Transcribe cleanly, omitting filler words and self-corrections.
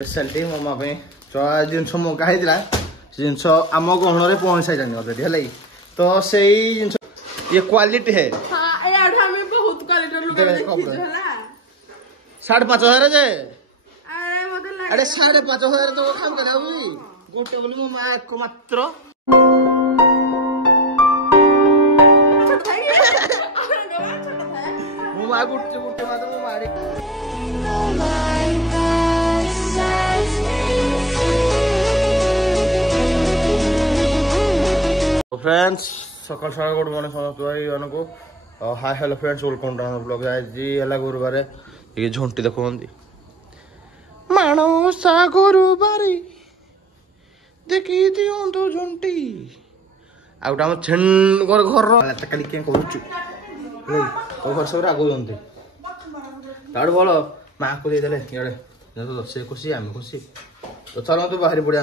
speciality mama जिनस मगा होता जिनस आम गहन में पहुंच सारे अलरेडी है तो से ये क्वालिटी है 5,500 जे अरे 5,500 तो काम कर गोटे बोली मो माँ को मात्र मो माँ गोटे गोटे मात्र मो माँ फ्रेंड्स सकाल सकाल गुड मॉर्निंग समस्त भाई को hi hello friends welcome to another blog आज है गुरुवार ये झंटी देखो मानसा गुरुवार देखी दिंतु झंटी आउट आम छेंगर घर काली क्या कहूँ तो घर सब रागुंट ताड़ बोल माँ को देदेले इे से खुशी आम खुशी तो चलो तो बाहरी पड़े